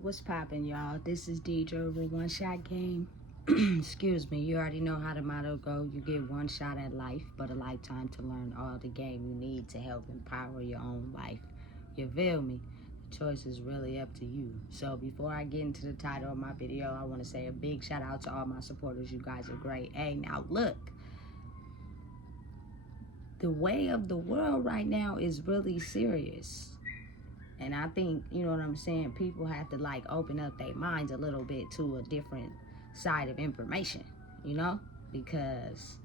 What's poppin', y'all? This is Deidre with One Shot Game. Excuse me. You already know how the motto go. You get one shot at life, but a lifetime to learn all the game you need to help empower your own life. You feel me? The choice is really up to you. So before I get into the title of my video, I want to say a big shout out to all my supporters. You guys are great. Hey, now look. The way of the world right now is really serious. And I think, you know what I'm saying, people have to open up their minds a little bit to a different side of information, because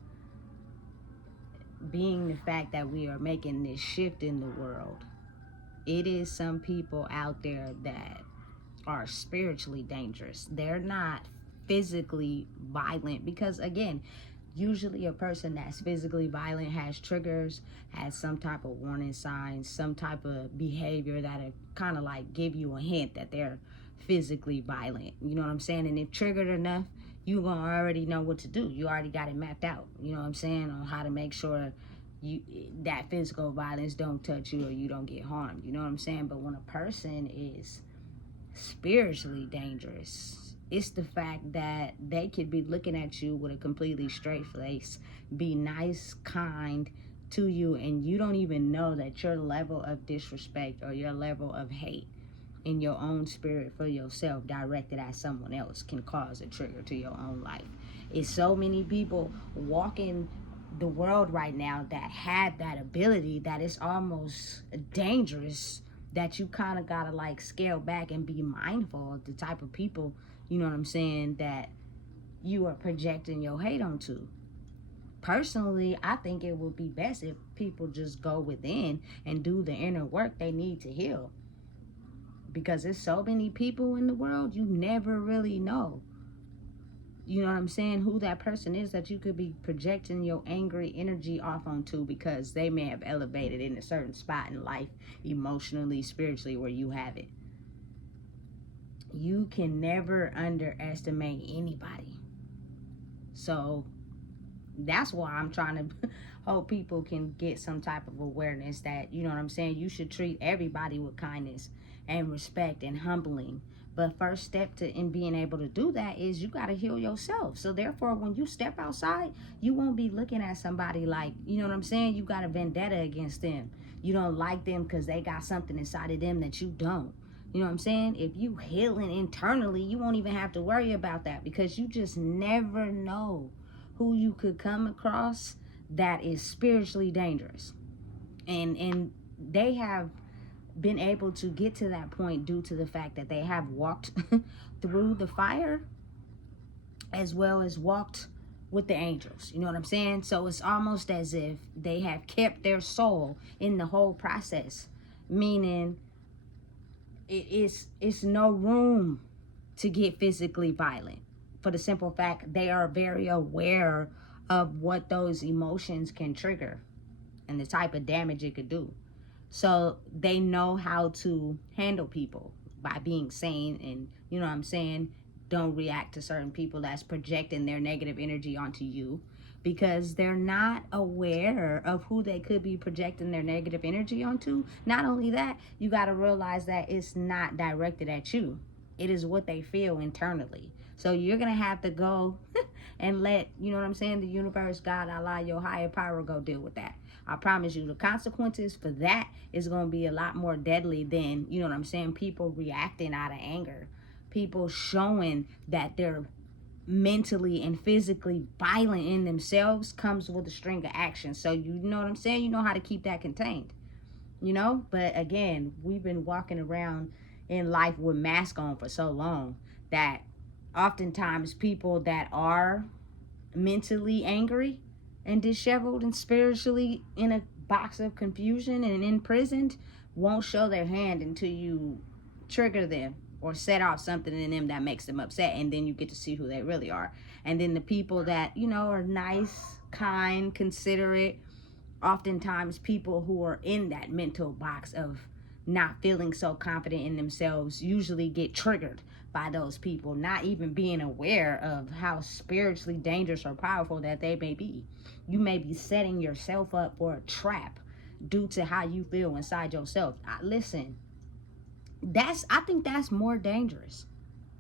being the fact that we are making this shift in the world, it is some people out there that are spiritually dangerous. They're not physically violent because, again, usually a person that's physically violent has triggers, has some type of warning signs, some type of behavior that'll kind of give you a hint that they're physically violent. You know what I'm saying? And if triggered enough, you gonna already know what to do. You already got it mapped out. You know what I'm saying? On how to make sure that physical violence don't touch you or you don't get harmed. You know what I'm saying? But when a person is spiritually dangerous, it's the fact that they could be looking at you with a completely straight face, be nice, kind to you, and you don't even know that your level of disrespect or your level of hate in your own spirit for yourself directed at someone else can cause a trigger to your own life. It's so many people walking the world right now that have that ability that it's almost dangerous, that you kind of gotta scale back and be mindful of the type of people, you know what I'm saying, that you are projecting your hate onto. Personally, I think it would be best if people just go within and do the inner work they need to heal. Because there's so many people in the world, you never really know, you know what I'm saying, who that person is that you could be projecting your angry energy off onto because they may have elevated in a certain spot in life, emotionally, spiritually, where you haven't. You can never underestimate anybody. So that's why I'm trying to hope people can get some type of awareness that, you know what I'm saying, you should treat everybody with kindness and respect and humbling. But first step in being able to do that is you got to heal yourself. So therefore, when you step outside, you won't be looking at somebody you know what I'm saying, you got a vendetta against them. You don't like them because they got something inside of them that you don't. You know what I'm saying? If you healing internally, you won't even have to worry about that, because you just never know who you could come across that is spiritually dangerous. And they have been able to get to that point due to the fact that they have walked through the fire as well as walked with the angels. You know what I'm saying? So it's almost as if they have kept their soul in the whole process, meaning it's no room to get physically violent, for the simple fact they are very aware of what those emotions can trigger and the type of damage it could do. So they know how to handle people by being sane and, you know what I'm saying, don't react to certain people that's projecting their negative energy onto you, because they're not aware of who they could be projecting their negative energy onto. Not only that, you got to realize that it's not directed at you. It is what they feel internally. So you're going to have to go and let, you know what I'm saying, the universe, God, Allah, your higher power go deal with that. I promise you the consequences for that is going to be a lot more deadly than, you know what I'm saying, people reacting out of anger. People showing that they're mentally and physically violent in themselves comes with a string of action. So you know what I'm saying? You know how to keep that contained, But again, we've been walking around in life with masks on for so long that oftentimes people that are mentally angry and disheveled and spiritually in a box of confusion and imprisoned won't show their hand until you trigger them or set off something in them that makes them upset, and then you get to see who they really are. And then the people that, are nice, kind, considerate, oftentimes people who are in that mental box of not feeling so confident in themselves usually get triggered by those people, not even being aware of how spiritually dangerous or powerful that they may be. You may be setting yourself up for a trap due to how you feel inside yourself. Listen, I think that's more dangerous.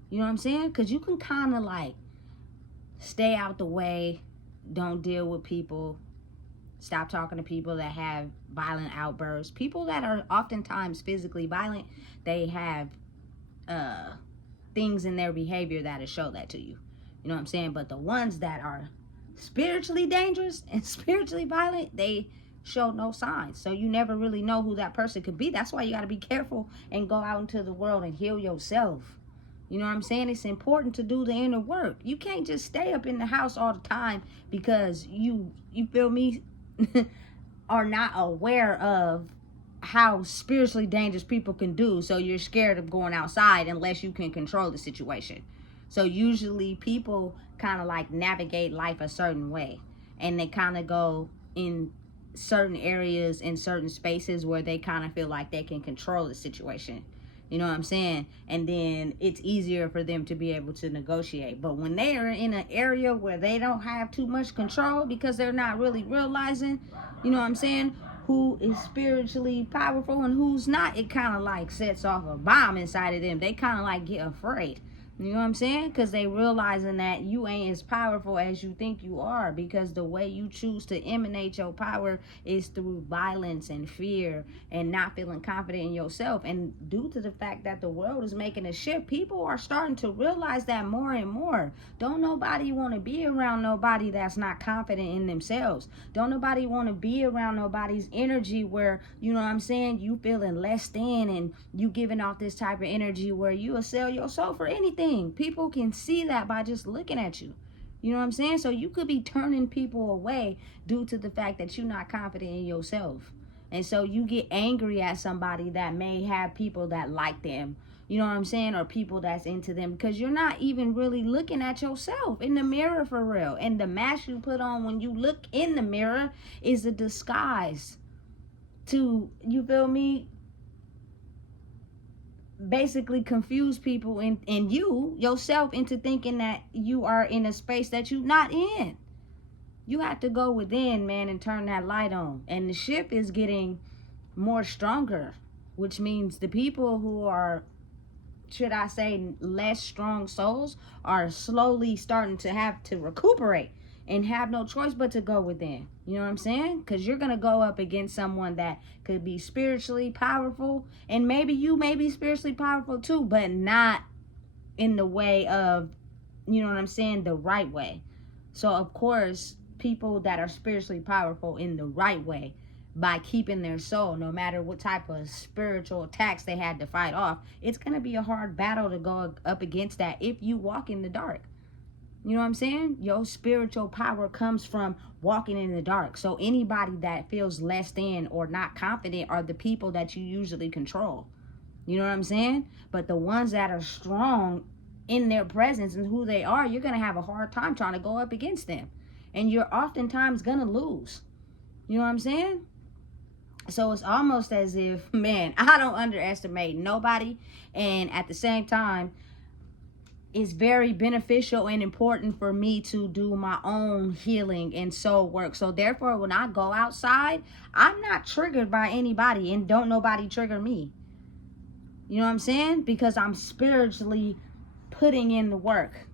You know what I'm saying? Because you can kind of like stay out the way, don't deal with people, stop talking to people that have violent outbursts. People that are oftentimes physically violent, they have things in their behavior that'll show that to you. You know what I'm saying? But the ones that are spiritually dangerous and spiritually violent, they show no signs. So you never really know who that person could be. That's why you got to be careful and go out into the world and heal yourself. You know what I'm saying? It's important to do the inner work. You can't just stay up in the house all the time because you feel me, are not aware of how spiritually dangerous people can do. So you're scared of going outside unless you can control the situation. So usually people kind of like navigate life a certain way, and they kind of go in certain areas, in certain spaces where they kind of feel like they can control the situation. You know what I'm saying? And then it's easier for them to be able to negotiate. But when they are in an area where they don't have too much control because they're not really realizing, you know what I'm saying, who is spiritually powerful and who's not, it kind of like sets off a bomb inside of them. They kind of like get afraid. You know what I'm saying? Because they realizing that you ain't as powerful as you think you are, because the way you choose to emanate your power is through violence and fear and not feeling confident in yourself. And due to the fact that the world is making a shift, people are starting to realize that more and more. Don't nobody want to be around nobody that's not confident in themselves. Don't nobody want to be around nobody's energy where, you know what I'm saying, you feeling less than and you giving off this type of energy where you will sell your soul for anything. People can see that by just looking at you. You know what I'm saying? So you could be turning people away due to the fact that you're not confident in yourself. And so you get angry at somebody that may have people that like them, you know what I'm saying, or people that's into them, because you're not even really looking at yourself in the mirror for real. And the mask you put on when you look in the mirror is a disguise to, you feel me, basically confuse people and you yourself into thinking that you are in a space that you're not in. You have to go within, man, and turn that light on. And the ship is getting more stronger, which means the people who are, should I say, less strong souls are slowly starting to have to recuperate and have no choice but to go within. You know what I'm saying? Because you're going to go up against someone that could be spiritually powerful. And maybe you may be spiritually powerful too, but not in the way of, you know what I'm saying, the right way. So, of course, people that are spiritually powerful in the right way, by keeping their soul, no matter what type of spiritual attacks they had to fight off, it's going to be a hard battle to go up against that if you walk in the dark. You know what I'm saying? Your spiritual power comes from walking in the dark. So anybody that feels less than or not confident are the people that you usually control. You know what I'm saying? But the ones that are strong in their presence and who they are, you're going to have a hard time trying to go up against them. And you're oftentimes going to lose. You know what I'm saying? So it's almost as if, man, I don't underestimate nobody. And at the same time, it's very beneficial and important for me to do my own healing and soul work. So therefore, when I go outside, I'm not triggered by anybody, and don't nobody trigger me. You know what I'm saying? Because I'm spiritually putting in the work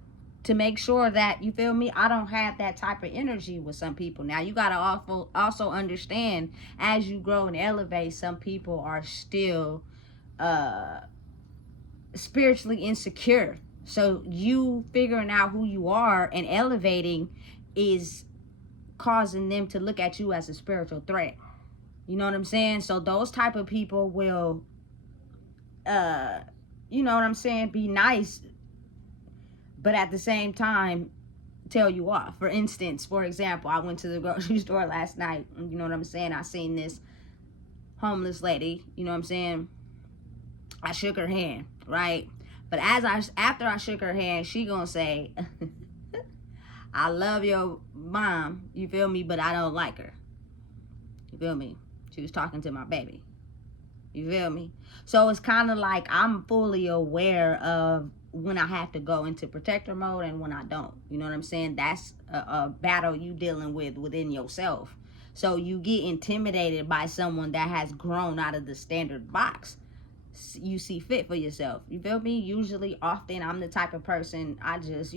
to make sure that, you feel me, I don't have that type of energy with some people. Now, you got to also understand, as you grow and elevate, some people are still spiritually insecure. So you figuring out who you are and elevating is causing them to look at you as a spiritual threat. You know what I'm saying? So those type of people will, you know what I'm saying, be nice, but at the same time, tell you off. For instance, for example, I went to the grocery store last night. You know what I'm saying? I seen this homeless lady. You know what I'm saying? I shook her hand, right? But after I shook her hand, she gonna say, I love your mom, you feel me, but I don't like her. You feel me? She was talking to my baby. You feel me? So it's kind of like I'm fully aware of when I have to go into protector mode and when I don't. You know what I'm saying? That's a battle you dealing with within yourself. So you get intimidated by someone that has grown out of the standard box. you see fit for yourself. You feel me? Usually, often, I'm the type of person, I just,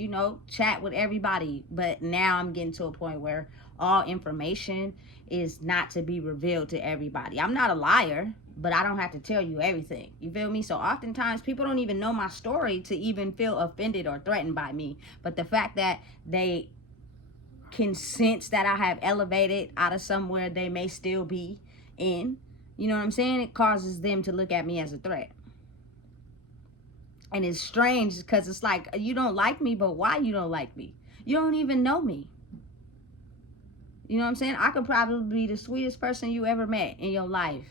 chat with everybody. But now I'm getting to a point where all information is not to be revealed to everybody. I'm not a liar, but I don't have to tell you everything. You feel me? So oftentimes people don't even know my story to even feel offended or threatened by me. But the fact that they can sense that I have elevated out of somewhere they may still be in, you know what I'm saying? It causes them to look at me as a threat. And it's strange because it's like, you don't like me, but why you don't like me? You don't even know me. You know what I'm saying? I could probably be the sweetest person you ever met in your life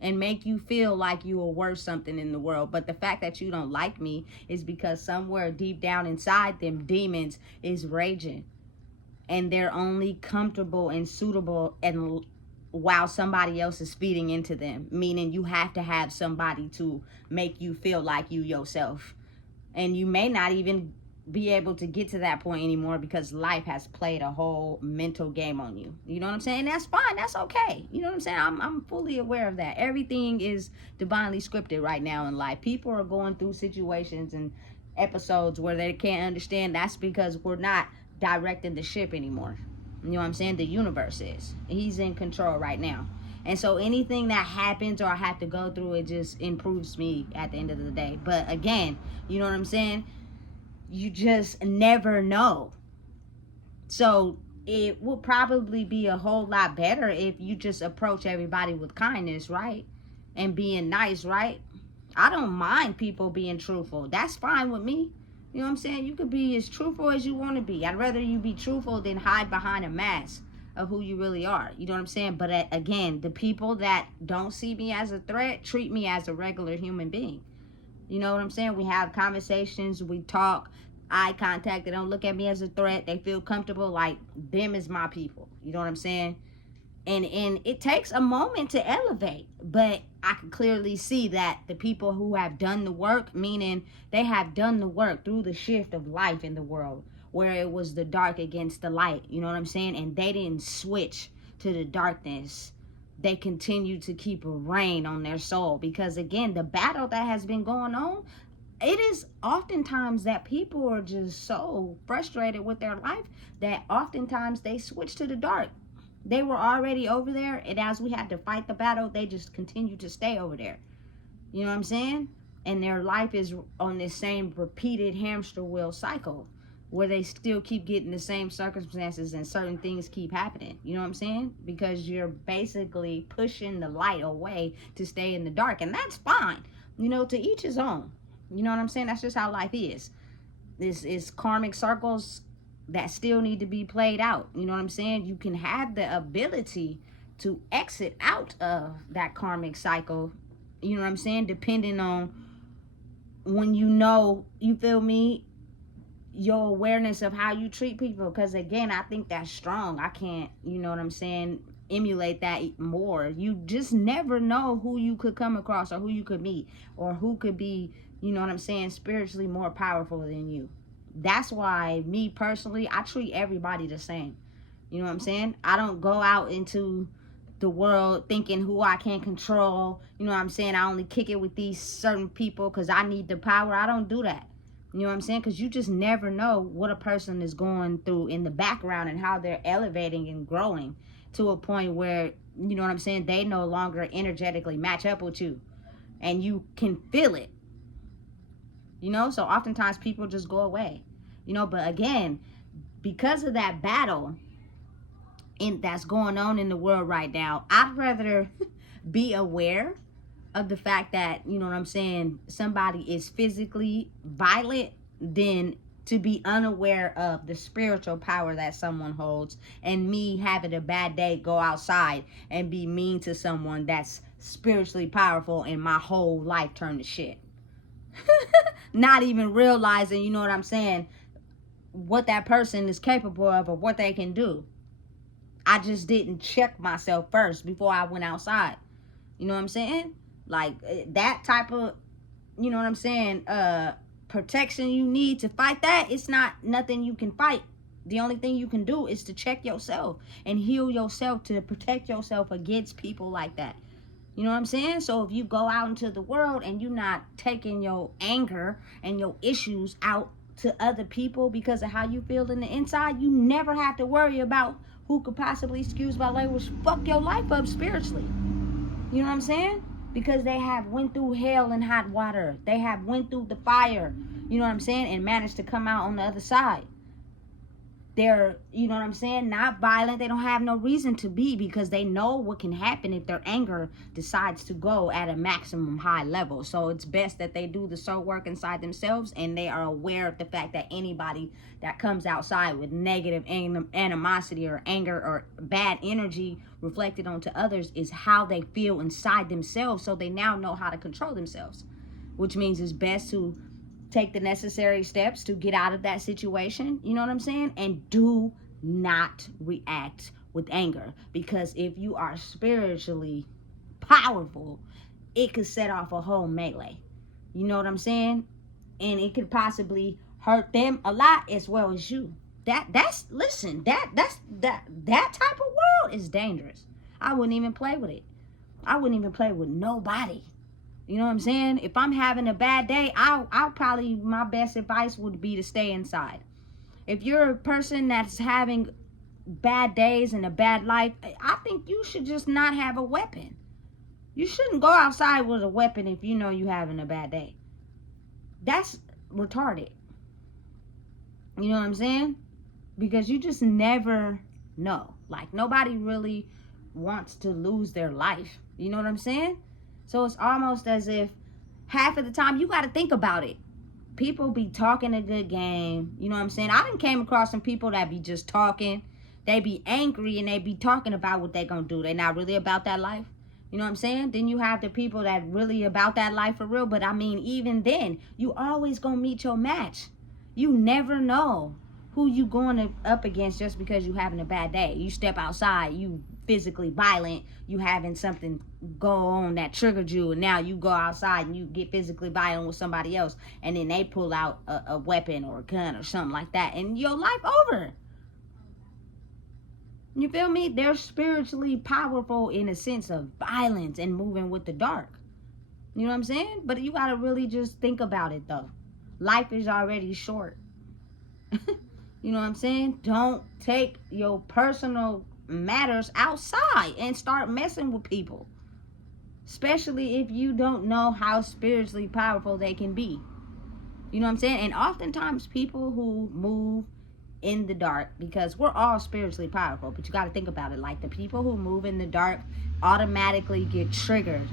and make you feel like you are worth something in the world. But the fact that you don't like me is because somewhere deep down inside them demons is raging. And they're only comfortable and suitable and while somebody else is feeding into them, meaning you have to have somebody to make you feel like you yourself. And you may not even be able to get to that point anymore because life has played a whole mental game on you. You know what I'm saying? That's fine. That's okay. You know what I'm saying? I'm fully aware of that. Everything is divinely scripted right now in life. People are going through situations and episodes where they can't understand. That's because we're not directing the ship anymore. You know what I'm saying? The universe is. He's in control right now. And so anything that happens or I have to go through, it just improves me at the end of the day. But again, you know what I'm saying? You just never know. So it will probably be a whole lot better if you just approach everybody with kindness, right? And being nice, right? I don't mind people being truthful. That's fine with me. You know what I'm saying? You could be as truthful as you want to be. I'd rather you be truthful than hide behind a mask of who you really are. You know what I'm saying? But again, the people that don't see me as a threat treat me as a regular human being. You know what I'm saying? We have conversations, we talk, eye contact. They don't look at me as a threat. They feel comfortable like them is my people. You know what I'm saying? And it takes a moment to elevate, but I can clearly see that the people who have done the work, meaning they have done the work through the shift of life in the world, where it was the dark against the light, you know what I'm saying? And they didn't switch to the darkness. They continue to keep a reign on their soul, because again, the battle that has been going on, it is oftentimes that people are just so frustrated with their life that oftentimes they switch to the dark. They were already over there, and as we had to fight the battle, they just continued to stay over there. You know what I'm saying? And their life is on this same repeated hamster wheel cycle where they still keep getting the same circumstances and certain things keep happening. You know what I'm saying? Because you're basically pushing the light away to stay in the dark, and that's fine. You know, to each his own. You know what I'm saying? That's just how life is. This is karmic circles that still need to be played out. You know what I'm saying? You can have the ability to exit out of that karmic cycle, you know what I'm saying, depending on when you feel me, your awareness of how you treat people. Because again, I think that's strong. I can't, you know what I'm saying, emulate that more. You just never know who you could come across or who you could meet or who could be, you know what I'm saying, spiritually more powerful than you. That's why me personally, I treat everybody the same. You know what I'm saying? I don't go out into the world thinking who I can control. You know what I'm saying? I only kick it with these certain people because I need the power. I don't do that. You know what I'm saying? Because you just never know what a person is going through in the background and how they're elevating and growing to a point where, you know what I'm saying, they no longer energetically match up with you. And you can feel it. You know, so oftentimes people just go away, you know, but again, because of that battle that's going on in the world right now, I'd rather be aware of the fact that, you know what I'm saying, somebody is physically violent than to be unaware of the spiritual power that someone holds, and me having a bad day go outside and be mean to someone that's spiritually powerful and my whole life turn to shit. Not even realizing, you know what I'm saying, what that person is capable of or what they can do. I just didn't check myself first before I went outside. You know what I'm saying? Like that type of, you know what I'm saying, protection you need to fight that, it's not nothing you can fight. The only thing you can do is to check yourself and heal yourself to protect yourself against people like that. You know what I'm saying? So if you go out into the world and you're not taking your anger and your issues out to other people because of how you feel in the inside, you never have to worry about who could possibly, excuse my language, fuck your life up spiritually. You know what I'm saying? Because they have went through hell and hot water. They have went through the fire. You know what I'm saying? And managed to come out on the other side. They're, you know what I'm saying, not violent. They don't have no reason to be, because they know what can happen if their anger decides to go at a maximum high level. So it's best that they do the soul work inside themselves, and they are aware of the fact that anybody that comes outside with negative animosity or anger or bad energy reflected onto others is how they feel inside themselves. So they now know how to control themselves, which means it's best to take the necessary steps to get out of that situation, you know what I'm saying? And do not react with anger, because if you are spiritually powerful, it could set off a whole melee. You know what I'm saying? And it could possibly hurt them a lot as well as you. That type of world is dangerous. I wouldn't even play with it. I wouldn't even play with nobody. You know what I'm saying? If I'm having a bad day, I'll probably, my best advice would be to stay inside. If you're a person that's having bad days and a bad life, I think you should just not have a weapon. You shouldn't go outside with a weapon if you know you're having a bad day. That's retarded. You know what I'm saying? Because you just never know. Like, nobody really wants to lose their life. You know what I'm saying? So it's almost as if half of the time you got to think about it. People be talking a good game. You know what I'm saying? I done came across some people that be just talking. They be angry and they be talking about what they gonna do. They not really about that life. You know what I'm saying? Then you have the people that really about that life for real. But I mean, even then, you always gonna meet your match. You never know who you going up against just because you having a bad day. You step outside, you physically violent, you having something go on that triggered you, and now you go outside and you get physically violent with somebody else, and then they pull out a weapon or a gun or something like that, and your life over. You feel me? They're spiritually powerful in a sense of violence and moving with the dark. You know what I'm saying? But you gotta really just think about it though. Life is already short. You know what I'm saying? Don't take your personal matters outside and start messing with people. Especially if you don't know how spiritually powerful they can be. You know what I'm saying? And oftentimes people who move in the dark, because we're all spiritually powerful, but you got to think about it, like the people who move in the dark automatically get triggered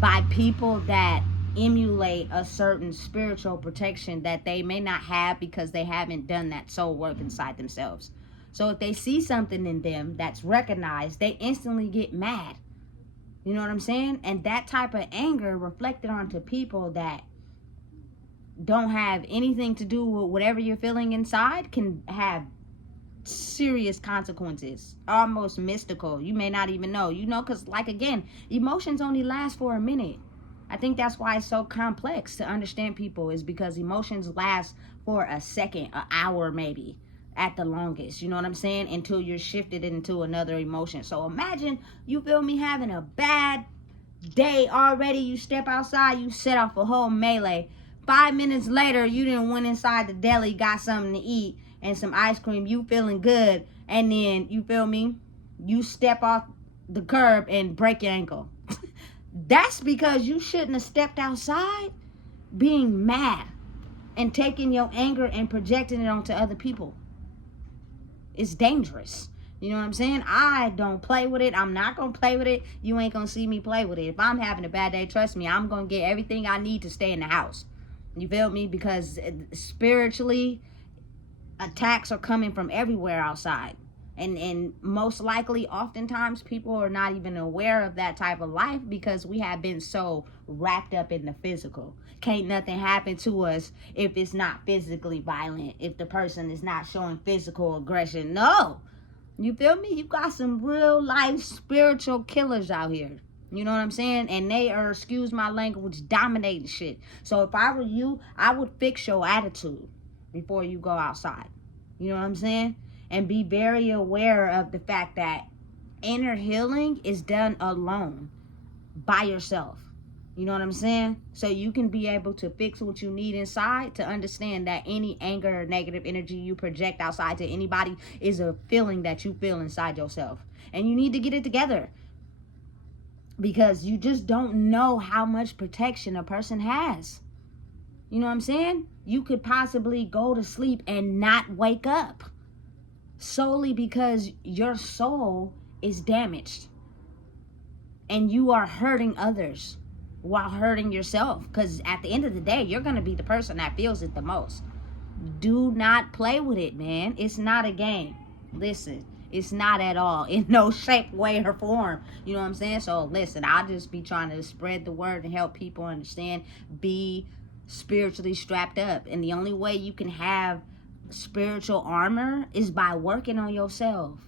by people that emulate a certain spiritual protection that they may not have because they haven't done that soul work inside themselves. So if they see something in them that's recognized, they instantly get mad. You know what I'm saying? And that type of anger reflected onto people that don't have anything to do with whatever you're feeling inside can have serious consequences, almost mystical. You may not even know, you know, because like again, emotions only last for a minute. I think that's why it's so complex to understand people, is because emotions last for a second, an hour maybe at the longest, you know what I'm saying, until you're shifted into another emotion. So imagine, you feel me, having a bad day already, you step outside, you set off a whole melee. 5 minutes later, you done went inside the deli, got something to eat and some ice cream, you feeling good, and then, you feel me, you step off the curb and break your ankle. That's because you shouldn't have stepped outside being mad and taking your anger and projecting it onto other people. It's dangerous. You know what I'm saying? I don't play with it. I'm not going to play with it. You ain't going to see me play with it. If I'm having a bad day, trust me, I'm going to get everything I need to stay in the house. You feel me? Because spiritually, attacks are coming from everywhere outside. And most likely, oftentimes, people are not even aware of that type of life because we have been so wrapped up in the physical. Can't nothing happen to us if it's not physically violent, if the person is not showing physical aggression. No. You feel me? You got some real life spiritual killers out here. You know what I'm saying? And they are, excuse my language, dominating shit. So if I were you, I would fix your attitude before you go outside. You know what I'm saying? And be very aware of the fact that inner healing is done alone. by yourself. You know what I'm saying? So you can be able to fix what you need inside, to understand that any anger or negative energy you project outside to anybody is a feeling that you feel inside yourself. And you need to get it together, because you just don't know how much protection a person has. You know what I'm saying? You could possibly go to sleep and not wake up solely because your soul is damaged and you are hurting others while hurting yourself, because at the end of the day, you're going to be the person that feels it the most. Do not play with it, man. It's not a game. Listen, it's not at all, in no shape, way, or form. You know what I'm saying? So listen, I'll just be trying to spread the word and help people understand. Be spiritually strapped up, and the only way you can have spiritual armor is by working on yourself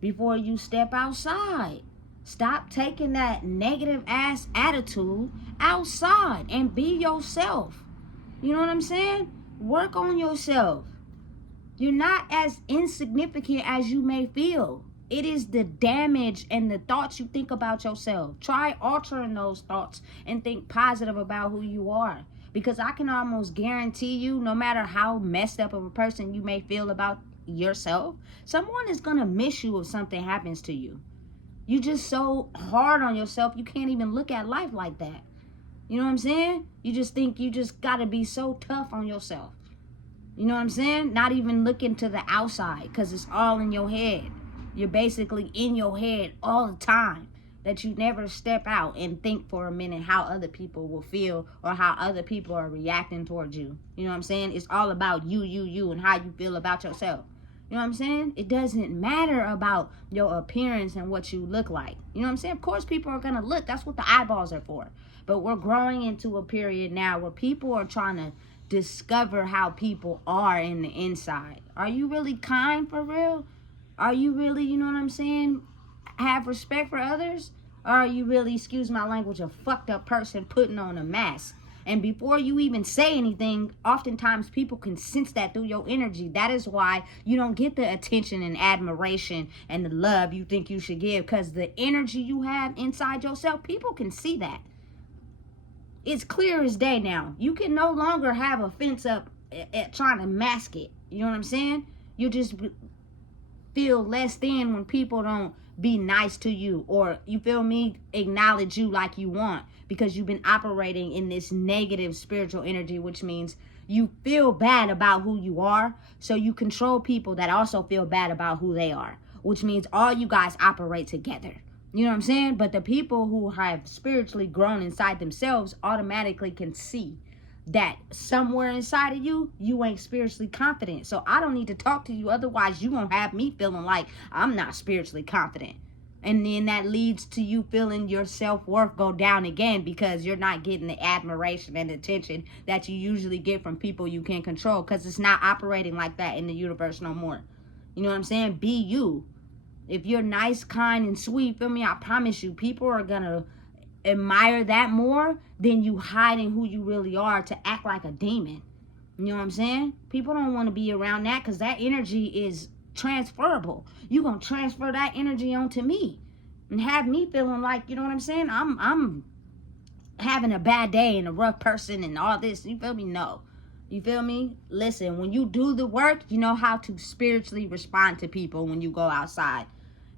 before you step outside. Stop taking that negative ass attitude outside and be yourself. You know what I'm saying? Work on yourself. You're not as insignificant as you may feel. It is the damage and the thoughts you think about yourself. Try altering those thoughts and think positive about who you are. Because I can almost guarantee you, no matter how messed up of a person you may feel about yourself, someone is going to miss you if something happens to you. You just so hard on yourself, you can't even look at life like that. You know what I'm saying? You just think you just got to be so tough on yourself. You know what I'm saying? Not even looking to the outside, because it's all in your head. You're basically in your head all the time, that you never step out and think for a minute how other people will feel or how other people are reacting towards you. You know what I'm saying? It's all about you, and how you feel about yourself. You know what I'm saying? It doesn't matter about your appearance and what you look like. You know what I'm saying? Of course, people are going to look. That's what the eyeballs are for. But we're growing into a period now where people are trying to discover how people are in the inside. Are you really kind for real? Are you really, you know what I'm saying, have respect for others? Or are you really, excuse my language, a fucked up person putting on a mask? And before you even say anything, oftentimes people can sense that through your energy. That is why you don't get the attention and admiration and the love you think you should give, because the energy you have inside yourself, people can see that. It's clear as day now. You can no longer have a fence up at trying to mask it. You know what I'm saying? You just feel less than when people don't be nice to you, or, you feel me, acknowledge you like you want, because you've been operating in this negative spiritual energy, which means you feel bad about who you are, so you control people that also feel bad about who they are, which means all you guys operate together. You know what I'm saying? But the people who have spiritually grown inside themselves automatically can see that somewhere inside of you, you ain't spiritually confident. So I don't need to talk to you. Otherwise, you gonna have me feeling like I'm not spiritually confident. And then that leads to you feeling your self-worth go down again, because you're not getting the admiration and attention that you usually get from people you can't control, because it's not operating like that in the universe no more. You know what I'm saying? Be you. If you're nice, kind, and sweet, feel me, I promise you, people are gonna admire that more than you hiding who you really are to act like a demon. You know what I'm saying? People don't want to be around that, because that energy is transferable. You gonna transfer that energy onto me and have me feeling like, you know what I'm saying, I'm having a bad day and a rough person and all this. You feel me? No. You feel me? Listen, when you do the work, you know how to spiritually respond to people when you go outside.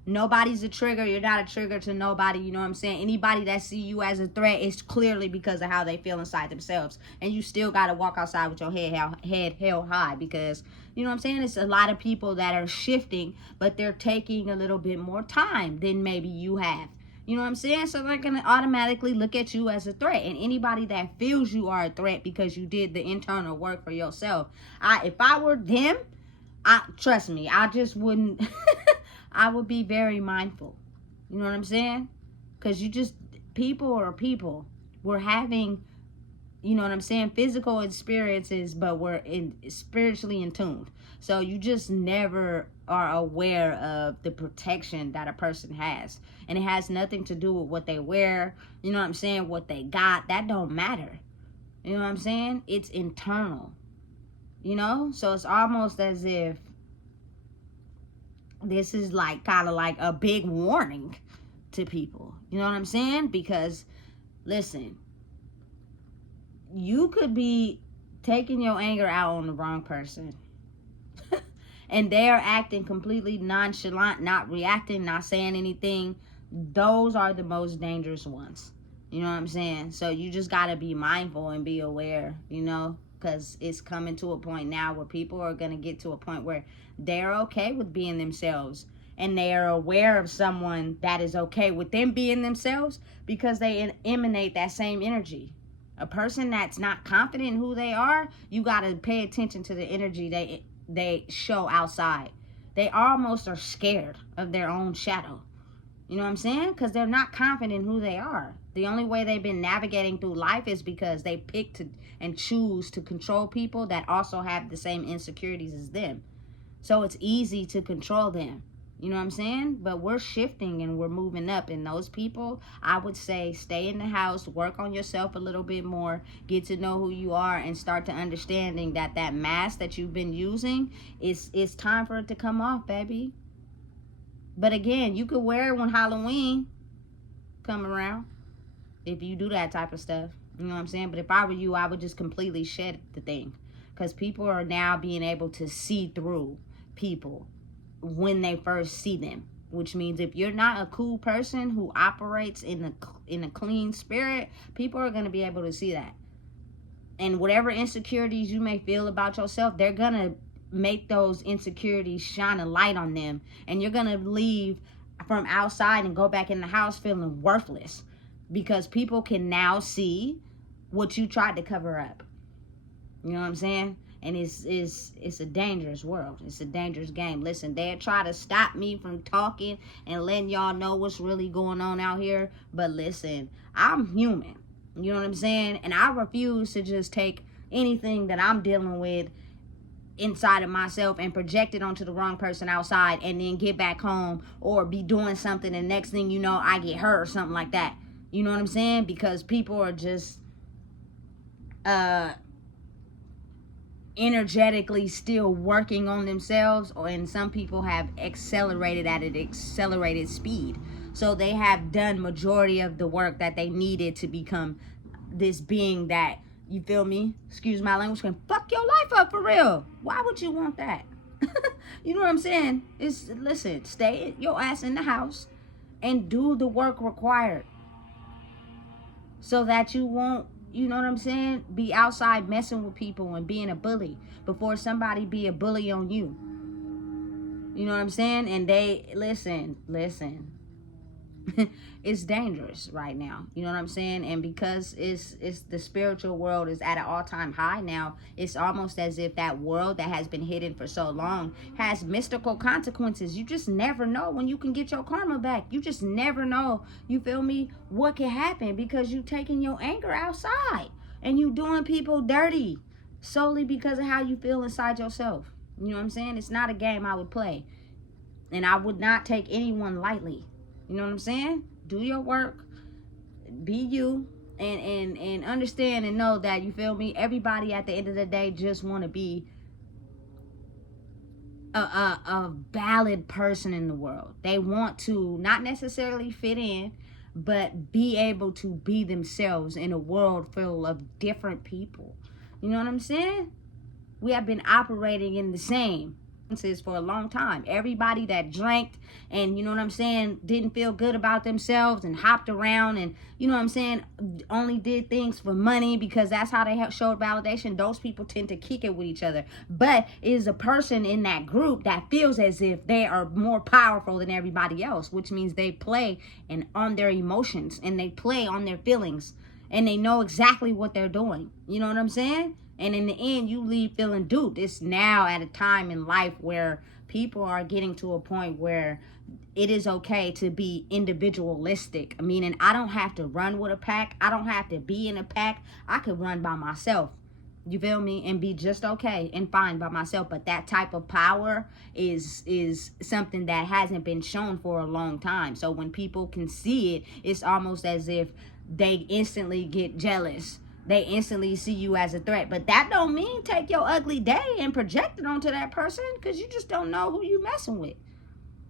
Nobody's a trigger. You're not a trigger to nobody. You know what I'm saying? Anybody that see you as a threat is clearly because of how they feel inside themselves. And you still got to walk outside with your head held high, because, you know what I'm saying, it's a lot of people that are shifting, but they're taking a little bit more time than maybe you have. You know what I'm saying? So they're going to automatically look at you as a threat. And anybody that feels you are a threat because you did the internal work for yourself, if I were them, trust me, I just wouldn't... I would be very mindful. You know what I'm saying? Because people are people. We're having, you know what I'm saying, physical experiences, but we're spiritually in tune. So you just never are aware of the protection that a person has. And it has nothing to do with what they wear, you know what I'm saying, what they got. That don't matter. You know what I'm saying? It's internal. You know? So it's almost as if this is like kind of like a big warning to people. You know what I'm saying? Because, listen, you could be taking your anger out on the wrong person. And they are acting completely nonchalant, not reacting, not saying anything. Those are the most dangerous ones. You know what I'm saying? So you just got to be mindful and be aware, you know, because it's coming to a point now where people are going to get to a point where they're okay with being themselves. And they are aware of someone that is okay with them being themselves because they emanate that same energy. A person that's not confident in who they are, you got to pay attention to the energy they show outside. They almost are scared of their own shadow. You know what I'm saying? Because they're not confident in who they are. The only way they've been navigating through life is because they pick to and choose to control people that also have the same insecurities as them. So it's easy to control them. You know what I'm saying? But we're shifting and we're moving up. And those people, I would say, stay in the house, work on yourself a little bit more, get to know who you are, and start to understanding that that mask that you've been using, it's time for it to come off, baby. But again, you could wear it when Halloween come around if you do that type of stuff. You know what I'm saying? But if I were you, I would just completely shed the thing. Because people are now being able to see through people when they first see them, which means if you're not a cool person who operates in a clean spirit, people are going to be able to see that. And whatever insecurities you may feel about yourself, they're going to make those insecurities shine a light on them, and you're going to leave from outside and go back in the house feeling worthless because people can now see what you tried to cover up. You know what I'm saying? And it's a dangerous world. It's a dangerous game. Listen, they'll try to stop me from talking and letting y'all know what's really going on out here. But listen, I'm human. You know what I'm saying? And I refuse to just take anything that I'm dealing with inside of myself and project it onto the wrong person outside and then get back home or be doing something and next thing you know, I get hurt or something like that. You know what I'm saying? Because people are just energetically still working on themselves, and some people have accelerated at an accelerated speed, so they have done majority of the work that they needed to become this being that, you feel me, excuse my language, can fuck your life up for real. Why would you want that? You know what I'm saying? Listen, stay your ass in the house and do the work required so that you won't, you know what I'm saying, be outside messing with people and being a bully before somebody be a bully on you. You know what I'm saying? And they, listen. It's dangerous right now. You know what I'm saying? And because it's the spiritual world is at an all-time high now, it's almost as if that world that has been hidden for so long has mystical consequences. You just never know when you can get your karma back. You just never know, you feel me, what can happen because you taking your anger outside and you doing people dirty solely because of how you feel inside yourself. You know what I'm saying? It's not a game I would play. And I would not take anyone lightly. You know what I'm saying? Do your work, be you, and understand and know that, you feel me, everybody at the end of the day just want to be a valid person in the world. They want to not necessarily fit in, but be able to be themselves in a world full of different people. You know what I'm saying? We have been operating in the same for a long time. Everybody that drank and, you know what I'm saying, didn't feel good about themselves and hopped around and, you know what I'm saying, only did things for money because that's how they showed validation. Those people tend to kick it with each other. But it is a person in that group that feels as if they are more powerful than everybody else, which means they play and on their emotions and they play on their feelings and they know exactly what they're doing. You know what I'm saying? And in the end, you leave feeling duped. It's now at a time in life where people are getting to a point where it is okay to be individualistic. Meaning, I don't have to run with a pack. I don't have to be in a pack. I could run by myself. You feel me? And be just okay and fine by myself. But that type of power is something that hasn't been shown for a long time. So when people can see it, it's almost as if they instantly get jealous. They instantly see you as a threat. But that don't mean take your ugly day and project it onto that person, because you just don't know who you messing with.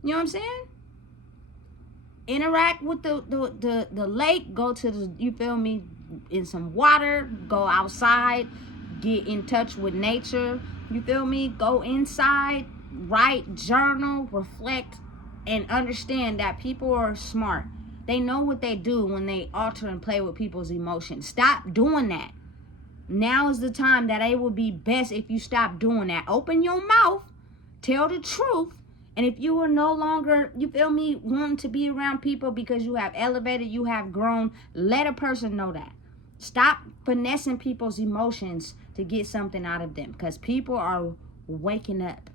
You know what I'm saying? interact with the lake, go to the, you feel me, in some water, go outside, get in touch with nature, you feel me, go inside, write, journal, reflect, and understand that people are smart. They know what they do when they alter and play with people's emotions. Stop doing that. Now is the time that it will be best if you stop doing that. Open your mouth, tell the truth, and if you are no longer, you feel me, wanting to be around people because you have elevated, you have grown, let a person know that. Stop finessing people's emotions to get something out of them, because people are waking up.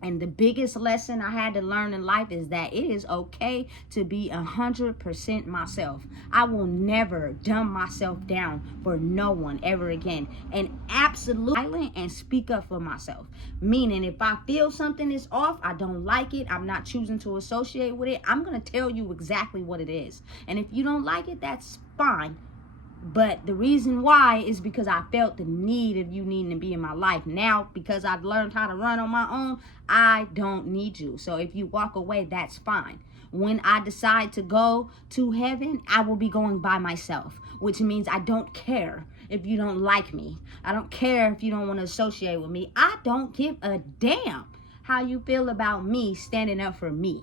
And the biggest lesson I had to learn in life is that it is okay to be 100% myself. I will never dumb myself down for no one ever again. And absolutely silent and speak up for myself. Meaning, if I feel something is off, I don't like it, I'm not choosing to associate with it, I'm going to tell you exactly what it is. And if you don't like it, that's fine. But the reason why is because I felt the need of you needing to be in my life. Now, because I've learned how to run on my own, I don't need you. So if you walk away, that's fine. When I decide to go to heaven, I will be going by myself, which means I don't care if you don't like me. I don't care if you don't want to associate with me. I don't give a damn how you feel about me standing up for me.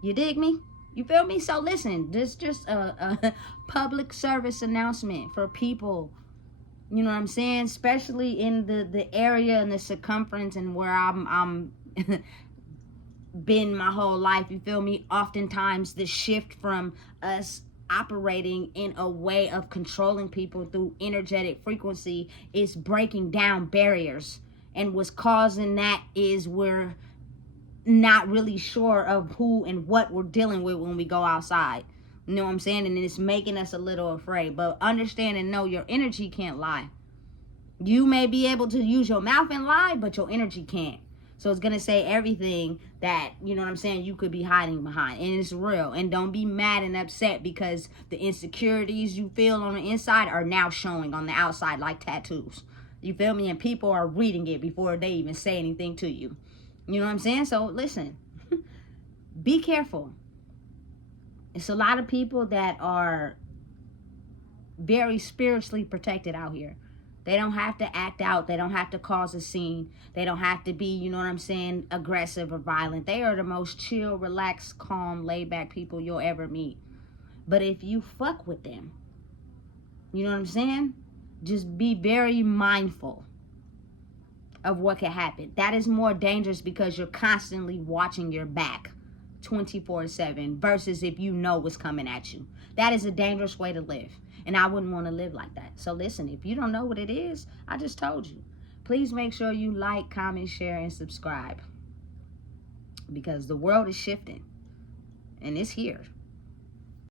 You dig me? You feel me? So listen, this just a public service announcement for people, you know what I'm saying? Especially in the area and the circumference and where I'm been my whole life, you feel me? Oftentimes the shift from us operating in a way of controlling people through energetic frequency is breaking down barriers. And what's causing that is we're not really sure of who and what we're dealing with when we go outside. You know what I'm saying? And it's making us a little afraid. But understand and know your energy can't lie. You may be able to use your mouth and lie, but your energy can't. So it's going to say everything that, you know what I'm saying, you could be hiding behind. And it's real. And don't be mad and upset because the insecurities you feel on the inside are now showing on the outside like tattoos. You feel me? And people are reading it before they even say anything to you. You know what I'm saying? So listen, be careful. It's a lot of people that are very spiritually protected out here. They don't have to act out. They don't have to cause a scene. They don't have to be, you know what I'm saying, aggressive or violent. They are the most chill, relaxed, calm, laid back people you'll ever meet. But if you fuck with them, you know what I'm saying? Just be very mindful of what could happen. That is more dangerous because you're constantly watching your back 24/7 versus if you know what's coming at you. That is a dangerous way to live. And I wouldn't want to live like that. So listen, if you don't know what it is, I just told you. Please make sure you like, comment, share, and subscribe. Because the world is shifting. And it's here.